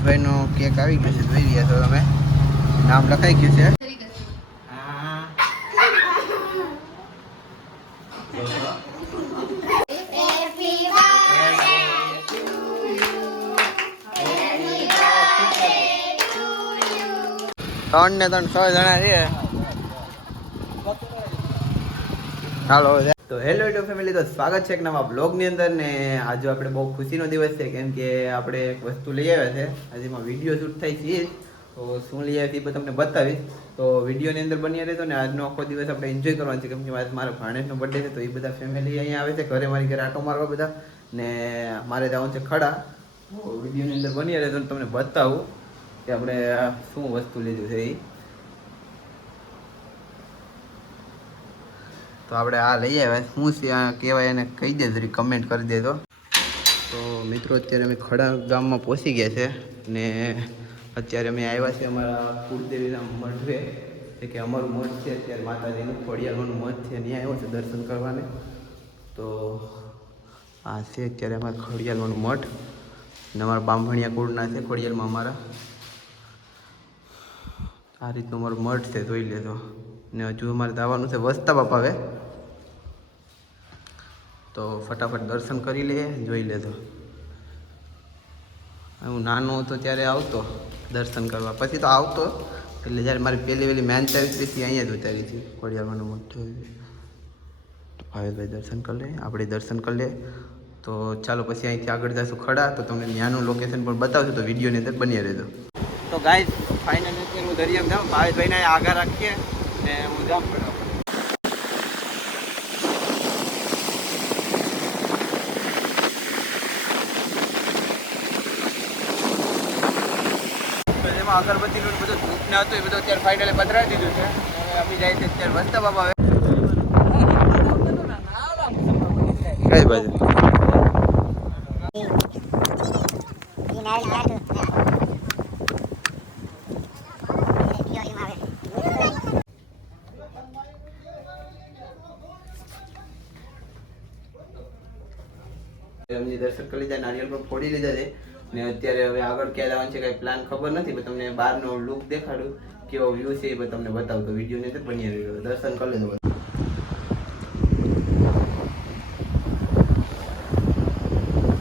હરીશભાઈનો cake આવી ગયો છે, જોઈ રહ્યા છો તમે, નામ લખાઈ ગયું છે. ત્રણ ને ત્રણ 6 જણા છે. હાલો તો હેલો યુટ્યુબ ફેમિલી, તો સ્વાગત છે એક નવા બ્લોગની અંદર. ને આજે આપણે બહુ ખુશીનો દિવસ છે, કેમ કે આપણે એક વસ્તુ લઈ આવ્યા છે. આજે એમાં વિડીયો શૂટ થાય છે, તો શું લઈ આવ્યા એ તમને બતાવીશ. તો વિડીયોની અંદર બની રહેતો ને આજનો આખો દિવસ આપણે એન્જોય કરવાનો છે, કેમ કે આજે મારા ભાણેજનો બર્થડે છે. તો એ બધા ફેમિલી અહીંયા આવે છે ઘરે, મારી ઘરે આટો મારવા બધા, ને મારે જવાનું છે ખડા. તો વિડીયોની અંદર બની રહેતો ને તમને બતાવું કે આપણે શું વસ્તુ લીધું છે એ. તો આપણે આ લઈ આવ્યા શું છે, આ કહેવાય એને કહી દે, જરી કમેન્ટ કરી દેજો. તો મિત્રો અત્યારે અમે ખડા ગામમાં પહોંચી ગયા છે, ને અત્યારે અમે આવ્યા છે અમારા કુળદેવીના મઠે, કે અમારું મઠ છે અત્યારે માતાજીનું ખોડિયારમાંનું મઠ છે, ત્યાં આવ્યો છે દર્શન કરવાને. તો આ છે અત્યારે અમારા ખોડિયારમાંનું મઠ, ને અમારા બાંભણિયા કુળના છે ખોડિયારમાં અમારા. આ રીતનું અમારું મઠ છે, જોઈ લેજો. ને હજુ અમારે જવાનું છે વસ્તા બાપા હવે, તો ફટાફટ દર્શન કરી લઈએ, જોઈ લેજો. હું નાનો હતો ત્યારે આવતો દર્શન કરવા, પછી તો આવતો એટલે જ્યારે મારી પહેલી મેનતા વિતરી અહીંયા જ ઉતારી હતી ખોડિયારમાંનું મઠ. તો ભાવેશભાઈ દર્શન કરી લે, આપણે દર્શન કરી લે. તો ચાલો પછી અહીંથી આગળ જઈશું ખડા, તો તમને ત્યાંનું લોકેશન પણ બતાવશું, તો વિડીયોની અંદર બની રહેજો. તો ગાઈસ ફાઇનલી અત્યારે હું દરિયામાં જાઉં, ભાવેશભાઈને આગળ રાખીએ ને હું જાઉં પડો. જેમાં અગરબત્તીનું બધું ધૂપ ને હતું એ બધું અત્યારે ફાઇનલી પધરાવી દીધું છે. હવે અમે જાય છે અત્યારે વસ્તા બાબા. હવે કઈ બાજુ દર્શન કરી લીધા, નારિયેલ પણ ફોડી લીધા છે, ને અત્યારે હવે આગળ ક્યાં જવાનું છે કઈ પ્લાન ખબર નથી, પણ તમને બહારનો લુક દેખાડું, કેવો વ્યૂ છે એ પણ તમને બતાવતો વિડીયોની અંદર બની રહ્યો. દર્શન કરી લેજો.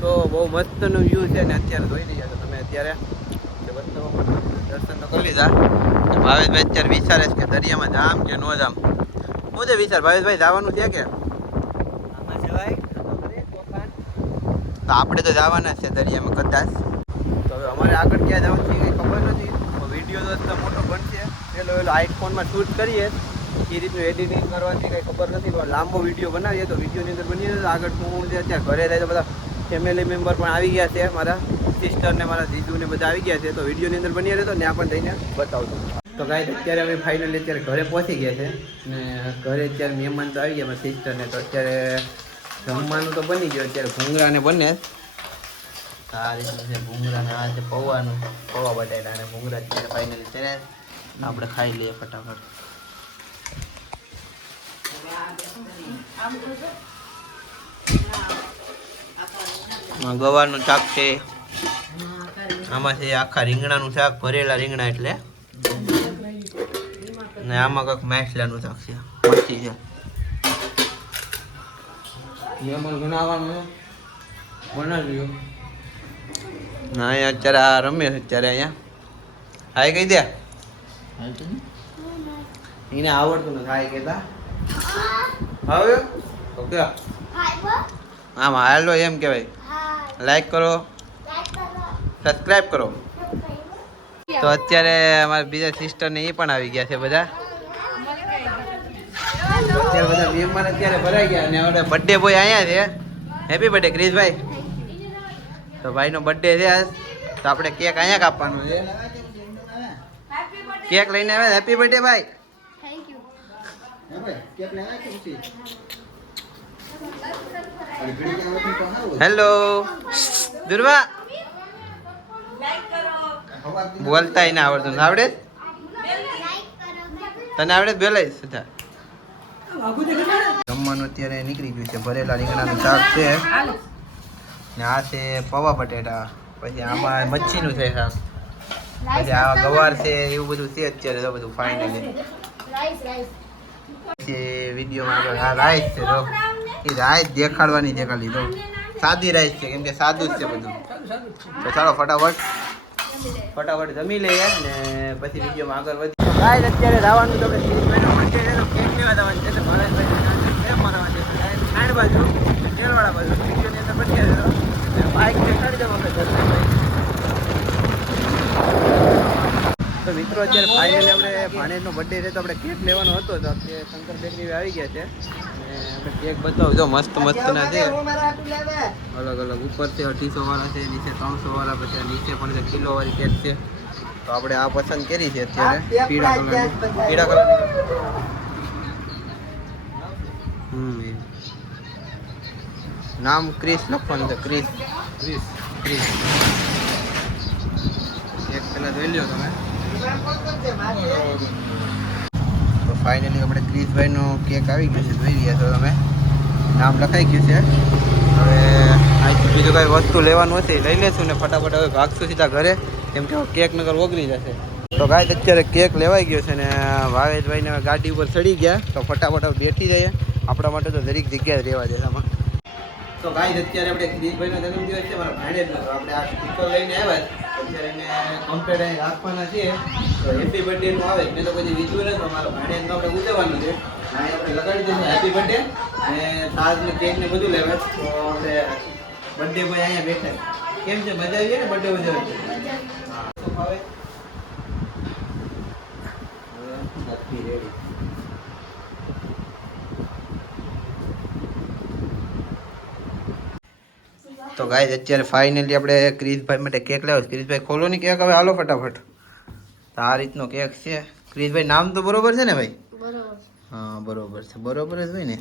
તો બહુ મસ્તનું વ્યૂ છે ને અત્યારે જોઈ રહ્યા છો તમે. અત્યારે દર્શન તો કરી લીધા. ભાવેશભાઈ અત્યારે વિચારે છે કે દરિયામાં જામ કે નો જામ. શું છે વિચાર ભાવેશભાઈ, જવાનું છે કે? તો આપણે તો જવાના છે દરિયામાં કદાચ. તો હવે અમારે આગળ ક્યાં જવાનું છે કંઈ ખબર નથી. વિડીયો તો મોટો બનશે, પેલો આઈફોનમાં શૂટ કરીએ એ રીતનું એડિટિંગ કરવાથી કંઈ ખબર નથી. લાંબો વિડીયો બનાવીએ તો વિડીયોની અંદર બની જશે. આગળ હું જે અત્યારે ઘરે થાય તો બધા ફેમિલી મેમ્બર પણ આવી ગયા છે, મારા સિસ્ટર ને મારા જીજુને બધા આવી ગયા છે. તો વિડીયોની અંદર બની રહેતો, ત્યાં પણ થઈને બતાવતો. તો ગાઈસ અત્યારે અમે ફાઇનલી અત્યારે ઘરે પહોંચી ગયા છે, ને ઘરે અત્યારે મહેમાન તો આવી ગયા મારા સિસ્ટરને. તો અત્યારે જમવાનું તો બની ગયું, અત્યારે ભૂંગળાને બને આ રીતનું છે. ભૂંગળાને આ છે પૌવાનું, પૌવા બટાટા અને ભૂંગળા અત્યારે ફાઇનલી ત્યારે આપણે ખાઈ લઈએ ફટાફટ. ગવારનું શાક છે, આમાં છે આખા રીંગણાનું શાક, ભરેલા રીંગણા એટલે, ને આમાં કંઈક માછલાનું શાક છે, મચ્છી છે. મહેમાન બનાવવાનું બનાવ્યું. અહીંયા અત્યારે આ રમે છે અત્યારે અહીંયા. હાય કહી દે, એને આવડતું નથી હાય કહેતા. હવે ઓકે આમ હાલો એમ કહેવાય. લાઈક કરો, સબસ્ક્રાઈબ કરો. તો અત્યારે અમારા બીજા સિસ્ટરને એ પણ આવી ગયા છે બધા. અત્યારે બધા મહેમાન અત્યારે ભરાઈ ગયા, અને હવે બર્થડે બોય અહીંયા છે. હેપી બર્થડે ક્રિશભાઈ. તો ભાઈનો બર્થડે છે આજ, તો આપણે કેક અહીંયા કાપવાનું છે. કેક લઈને આવે. હેપી બર્થડે ભાઈ. Thank you. કેક લઈને આવી. હેલો દુર્વા. બોલતા ના આવડતું. આવડે તને? આવડે બેલાય સુધા. જમવાનું અત્યારે નીકળી ગયું છે. ભરેલા રીંગણાનું શાક છે, ને આ છે પૌવા બટેટા, પછી આમાં મચ્છીનું છે શાક, પછી આ ગવાર છે, એવું બધું છે અત્યારે તો બધું ફાઇનલી. વિડીયોમાં આગળ આ રાઈસ છે તો એ રાઈસ દેખાડવાની છે ખાલી, તો સાદી રાઈસ છે કેમ કે સાદું જ છે બધું. તો ચાલો ફટાફટ જમી લઈએ ને પછી વિડીયોમાં આગળ વધીએ. ગાઈસ અત્યારે જવાનું તો આપણે કેક લેવા જવાનું છે તો ભાવેશભાઈ કેમ મારવા છે ખાંડ બાજુ તેલવાળા બાજુ વિડીયોની અંદર બતાવી બાઇક દેખાડી દઉં આપણે દર્શનભાઈ. તો મિત્રો અત્યારે ફાઇનલી આપણે ભાણેજનો બર્થડે છે તો આપણે કેક લેવાનો હતો તો આપણે શંકર બેકરી આવી ગયા છે અને આપણે કેક બતાવો જો મસ્ત મસ્તના છે અલગ અલગ. ઉપર છે 2800 વાળા છે, નીચે 300 વાળા, પછી નીચે પણ છે કિલો વાળી કેક છે. તો આપણે આ પસંદ કરી છે અત્યારે પીળા કલરની. નામ ક્રિસ લખવાનું છે, ક્રિસ. એક પેલા જોઈ લ્યો તમે. તો ફાઇનલી આપણે ક્રિસભાઈનો કેક આવી ગયો છે, જોઈ રહ્યા છો તમે, નામ લખાઈ ગયું છે. હવે અહીંથી બીજું કાંઈ વસ્તુ લેવાનું હશે લઈ લેશું ને ફટાફટ હવે ભાગશું સીધા ઘરે, કેમ કે કેક નગર ઓગળી જશે. તો ગાય અત્યારે કેક લેવાઈ ગયો છે ને ભાવેશભાઈને ગાડી ઉપર ચડી ગયા તો ફટાફટ બેઠી જઈએ. આપણા માટે તો દરેક જગ્યાએ રહેવા દે આમાં. તો ગાય અત્યારે આપણે ક્રિસભાઈનો જન્મદિવસ છે મારા ભાણેજનો, તો આપણે આ સ્ટીકર લઈને આવ્યા અત્યારે એને કમ્પ્લેટ અહીં રાખવાના છે. તો હેપી બર્થડેનું આવે મેં તો પછી વિધું ને તો મારા ભાણેજનો આપણે ઉજવવાનું છે, અહીં આપણે લગાડી દઈશું હેપી બર્થડે અને તાજ ને કેક ને બધું લેવા. તો આપણે બર્થડે બોય અહીંયા બેઠા કેમ છે, મજા આવી ને બર્થડે ઉજવવાની? હા શું ભાવે નથી રેડી. તો ગાઈસ અત્યારે ફાઇનલી આપણે ક્રિસભાઈ માટે કેક લાવ્યો. ક્રિસભાઈ ખોલો ની કેક હવે, હાલો ફટાફટ. આ રીતનો કેક છે. ક્રિસભાઈ નામ તો બરોબર છે ને ભાઈ? બરોબર. હા બરોબર છે, બરોબર જ હોય ને.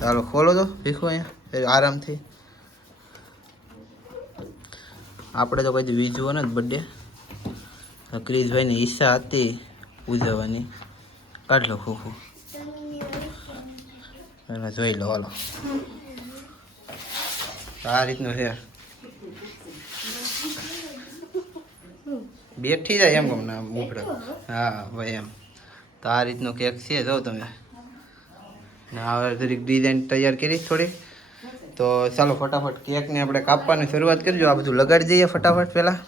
ચાલો ખોલો તો ભીખો અહીંયા આરામથી. આપણે તો કઈ વીજવો ને બર્થડે, ક્રિસભાઈની ઈચ્છા હતી ઉજવવાની. કાઢ લો ખોખું જોઈ લો, હાલો. આ રીતનું છે, બેઠી જાય એમ ગમને મુખડે. હા ભાઈ એમ. તો આ રીતનો કેક છે જો તમે. ને હવે જરીક ડિઝાઇન તૈયાર કરી થોડી. તો ચાલો ફટાફટ કેકને આપણે કાપવાની શરૂઆત કરજો. આ બધું લગાડી દઈએ ફટાફટ પહેલાં.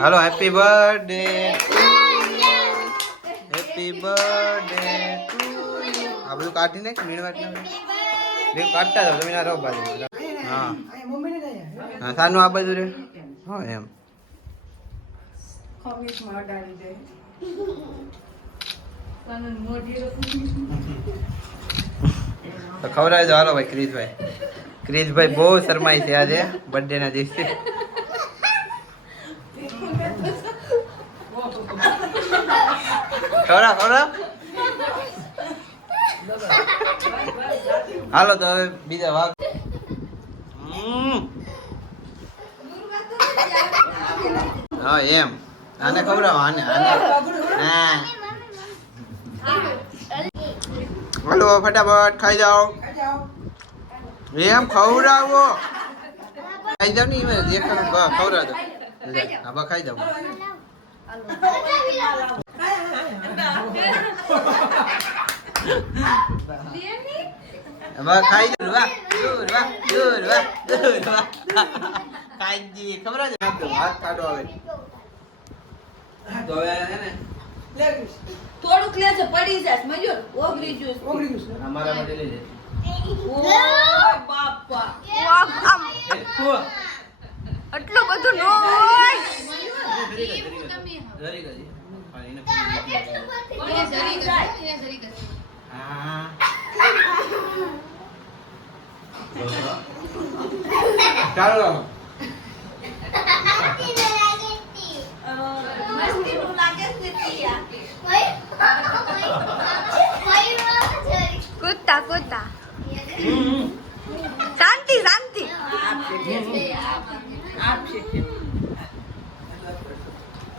હાલો happy birthday, happy birthday to you. આ બધું કાઢી નાખ મીણવાટ ને કાઢતા જાવ તમે, રહો બાજુ. હા હા સાનું આ બાજુ રે. હા એમ તો ખવડાવી દો. હાલો ભાઈ ક્રિસભાઈ. ક્રિસભાઈ બહુ શરમાઈ છે આજે બર્થડે ના દિવસે. હાલો તો હવે બીજા ભાગ. હા એમ આને ખવડાવો, આને હાલો ફટાફટ ખાઈ જાઓ. એમ ખવડાવો, ખાઈ જાવ ને દેખાડું ખવડાવ દો. હા ખાઈ જાવ. ખાઈ દઉં. વાહ ખાઈ જી ખબર છે. હાથ કાઢો હવે. તો હવે હે ને થોડુંક લેજો પડી જાય મજૂર ઓગળી જ્યુસ અમારા માટે લઈ લે. ઓ બાપા આટલું બધું નો હોય. ચાલો મસ્તી નું લાગે છે તિયા ગોતા ગોતા શાંતિ શાંતિ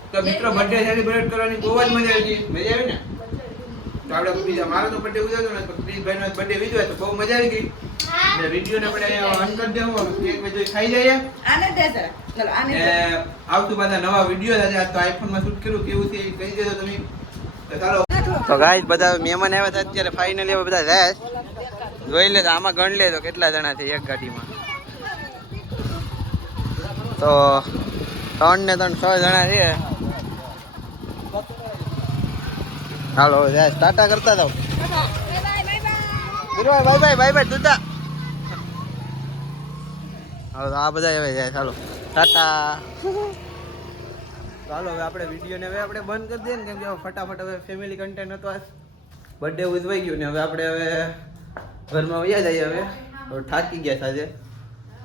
તો મિત્રો બર્થડે સેલિબ્રેટ કરવાની બહુ જ મજા આવી ને તો આપણે બીજા મારો તો બર્થડે ઉજવતો ને તો પ્લીઝ ભાઈનો બર્થડે ઉજવે તો બહુ મજા આવી ગઈ ને વિડીયોને આપણે અન કરી દેવું કેક બધું ખાઈ જઈએ આને દે જરા ચલો આને ને આવતું પાછા નવા વિડીયો સાથે તો આઈફોનમાં શૂટ કર્યું કેવું છે એ કહી દેજો તમે તો ચાલો તો ગાઈસ બધા મહેમાન આવ્યા હતા અત્યારે ફાઇનલી હવે બધા જાય જોઈ લે તો આમાં ગણ લે તો કેટલા જણા છે એક ગાડીમાં તો 3 ને 3 6 જણા છે હાલો જાય ટાટા કરતા જાવ બાય બાય દુતા હવે આ બધા હવે જાય ચાલો ટાટા ચાલો હવે આપણે વિડીયોને હવે આપણે બંધ કરી દઈએ ને કેમ કે ફટાફટ હવે ફેમિલી કન્ટેન્ટ હતો બર્થડે ઉજવાઈ ગયું ને હવે આપણે હવે ઘરમાં વયા જઈએ હવે થાકી ગયા સાજે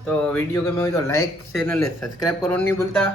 તો વિડીયો ગમે હોય તો લાઈક ચેનલને સબસ્ક્રાઈબ કરવાનું નહીં ભૂલતા